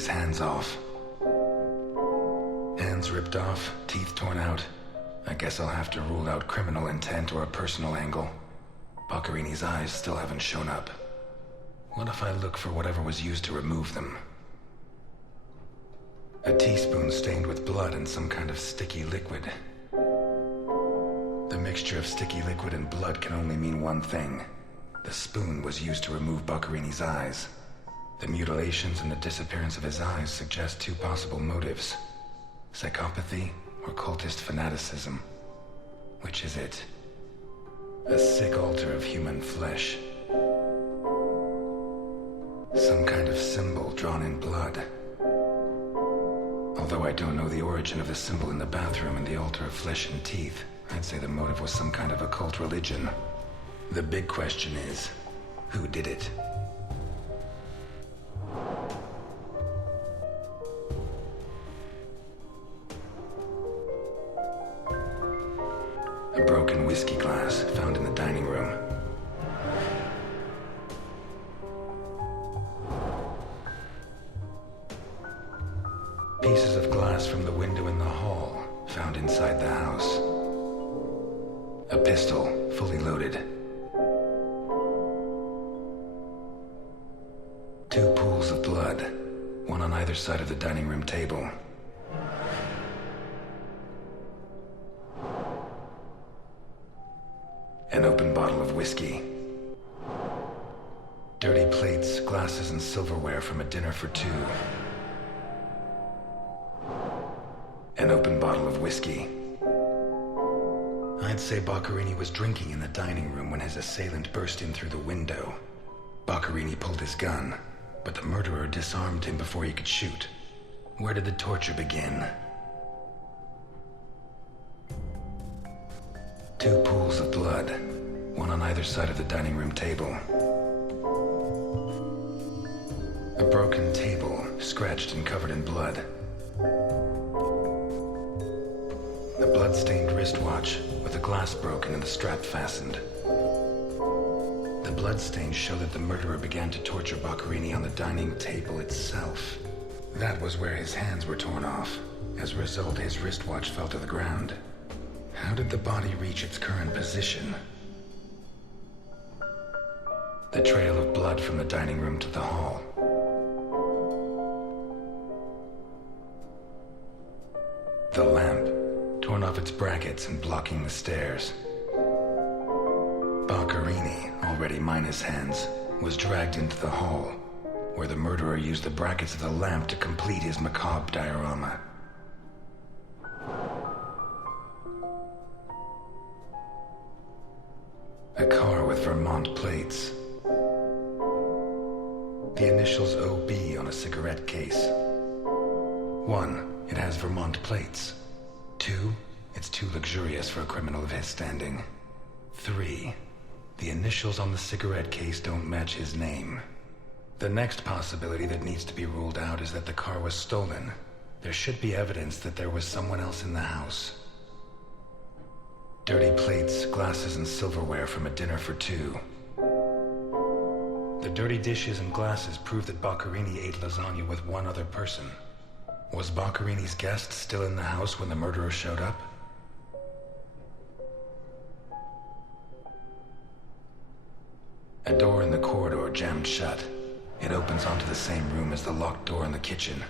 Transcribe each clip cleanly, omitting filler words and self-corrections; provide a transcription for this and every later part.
Boccarini's hands off. Hands ripped off, teeth torn out. I guess I'll have to rule out criminal intent or a personal angle. Boccarini's eyes still haven't shown up. What if I look for whatever was used to remove them? A teaspoon stained with blood and some kind of sticky liquid. The mixture of sticky liquid and blood can only mean one thing. The spoon was used to remove Boccarini's eyes. The mutilations and the disappearance of his eyes suggest two possible motives. Psychopathy or cultist fanaticism. Which is it? A sick altar of human flesh. Some kind of symbol drawn in blood. Although I don't know the origin of the symbol in the bathroom and the altar of flesh and teeth, I'd say the motive was some kind of occult religion. The big question is, who did it? A broken whiskey glass found in the dining room. Pieces of glass from the window in the hall found inside the house. A pistol, fully loaded. Two pools of blood, one on either side of the dining room table. An open bottle of whiskey. Dirty plates, glasses, and silverware from a dinner for two. An open bottle of whiskey. I'd say Boccarini was drinking in the dining room when his assailant burst in through the window. Boccarini pulled his gun, but the murderer disarmed him before he could shoot. Where did the torture begin? Two pools of blood, one on either side of the dining room table. A broken table, scratched and covered in blood. A blood-stained wristwatch with the glass broken and the strap fastened. The bloodstains show that the murderer began to torture Boccarini on the dining table itself. That was where his hands were torn off. As a result, his wristwatch fell to the ground. How did the body reach its current position? The trail of blood from the dining room to the hall. The lamp, torn off its brackets and blocking the stairs. Boccarini, already minus hands, was dragged into the hall, where the murderer used the brackets of the lamp to complete his macabre diorama. A car with Vermont plates. The initials OB on a cigarette case. 1, it has Vermont plates. 2, it's too luxurious for a criminal of his standing. 3, the initials on the cigarette case don't match his name. The next possibility that needs to be ruled out is that the car was stolen. There should be evidence that there was someone else in the house. Dirty plates, glasses, and silverware from a dinner for two. The dirty dishes and glasses prove that Boccarini ate lasagna with one other person. Was Boccarini's guest still in the house when the murderer showed up? A door in the corridor jammed shut. It opens onto the same room as the locked door in the kitchen.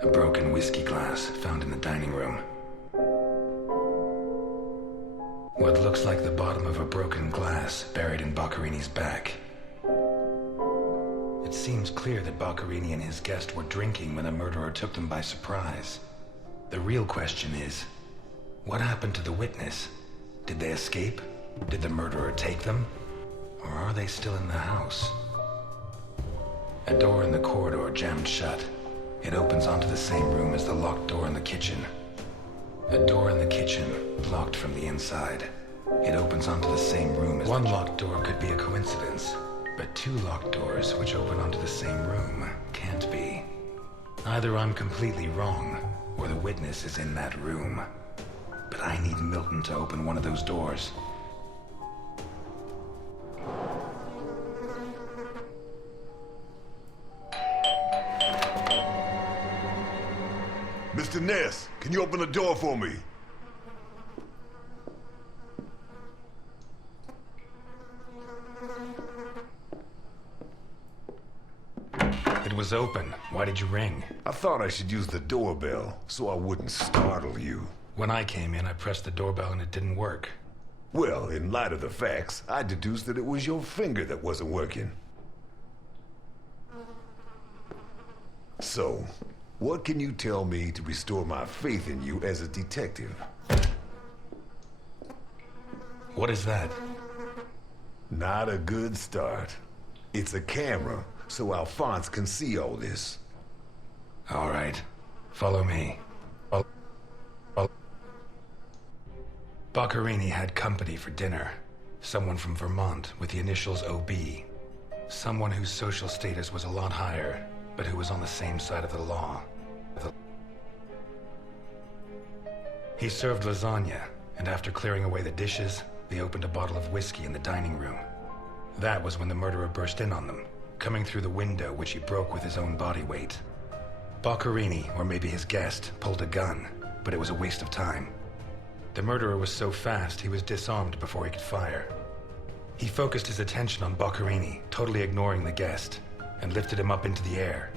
A broken whiskey glass found in the dining room. What looks like the bottom of a broken glass buried in Boccarini's back. It seems clear that Boccarini and his guest were drinking when the murderer took them by surprise. The real question is, what happened to the witness? Did they escape? Did the murderer take them? Or are they still in the house? A door in the corridor jammed shut. It opens onto the same room as the locked door in the kitchen. A door in the kitchen, locked from the inside. It opens onto the same room as one locked door could be a coincidence, but two locked doors which open onto the same room can't be. Either I'm completely wrong, or the witness is in that room. But I need Milton to open one of those doors. Mr. Ness, can you open the door for me? It was open. Why did you ring? I thought I should use the doorbell so I wouldn't startle you. When I came in, I pressed the doorbell and it didn't work. Well, in light of the facts, I deduced that it was your finger that wasn't working. So, what can you tell me to restore my faith in you as a detective? What is that? Not a good start. It's a camera, so Alphonse can see all this. All right. Follow me. Boccherini had company for dinner. Someone from Vermont with the initials OB. Someone whose social status was a lot higher, but who was on the same side of the law. He served lasagna, and after clearing away the dishes, they opened a bottle of whiskey in the dining room. That was when the murderer burst in on them, coming through the window which he broke with his own body weight. Boccherini, or maybe his guest, pulled a gun, but it was a waste of time. The murderer was so fast he was disarmed before he could fire. He focused his attention on Boccherini, totally ignoring the guest, and lifted him up into the air.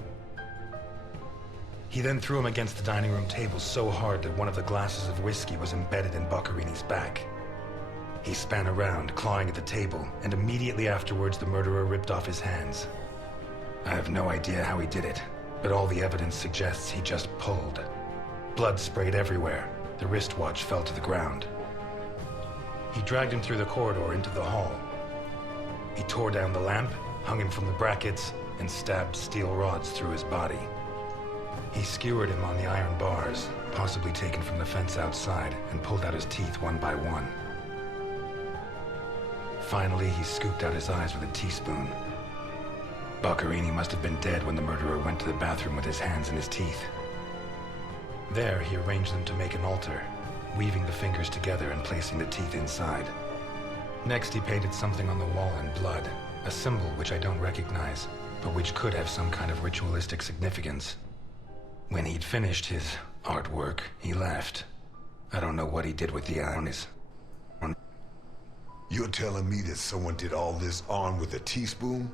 He then threw him against the dining room table so hard that one of the glasses of whiskey was embedded in Boccherini's back. He span around, clawing at the table, and immediately afterwards the murderer ripped off his hands. I have no idea how he did it, but all the evidence suggests he just pulled. Blood sprayed everywhere. The wristwatch fell to the ground. He dragged him through the corridor into the hall. He tore down the lamp, hung him from the brackets, and stabbed steel rods through his body. He skewered him on the iron bars, possibly taken from the fence outside, and pulled out his teeth one by one. Finally, he scooped out his eyes with a teaspoon. Boccherini must have been dead when the murderer went to the bathroom with his hands in his teeth. There, he arranged them to make an altar, weaving the fingers together and placing the teeth inside. Next, he painted something on the wall in blood, a symbol which I don't recognize, but which could have some kind of ritualistic significance. When he'd finished his artwork, he left. I don't know what he did with the eyes. You're telling me that someone did all this armed with a teaspoon?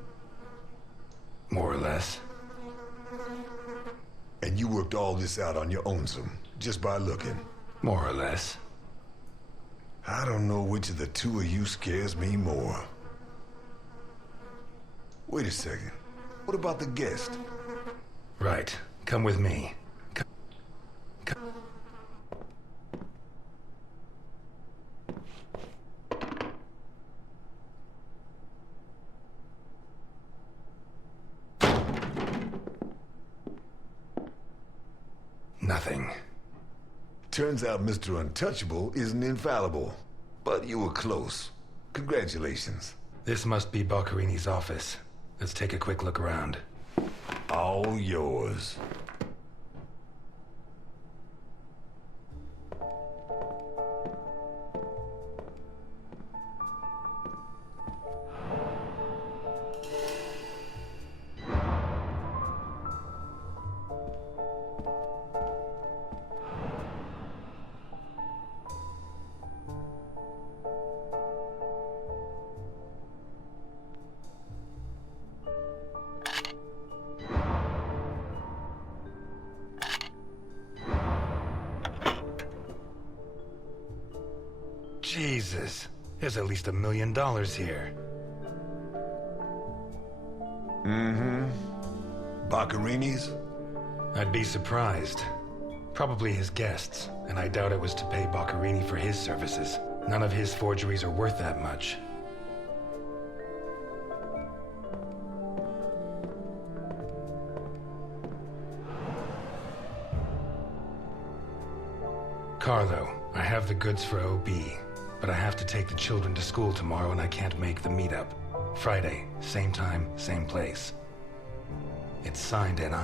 More or less. And you worked all this out on your own, just by looking? More or less. I don't know which of the two of you scares me more. Wait a second. What about the guest? Right. Come with me. Come. Nothing. Turns out Mr. Untouchable isn't infallible. But you were close. Congratulations. This must be Boccherini's office. Let's take a quick look around. All yours. Jesus, there's at least $1 million here. Mm-hmm. Boccherini's? I'd be surprised. Probably his guests, and I doubt it was to pay Boccherini for his services. None of his forgeries are worth that much. Carlo, I have the goods for OB, but I have to take the children to school tomorrow and I can't make the meetup. Friday, same time, same place. It's signed N.I.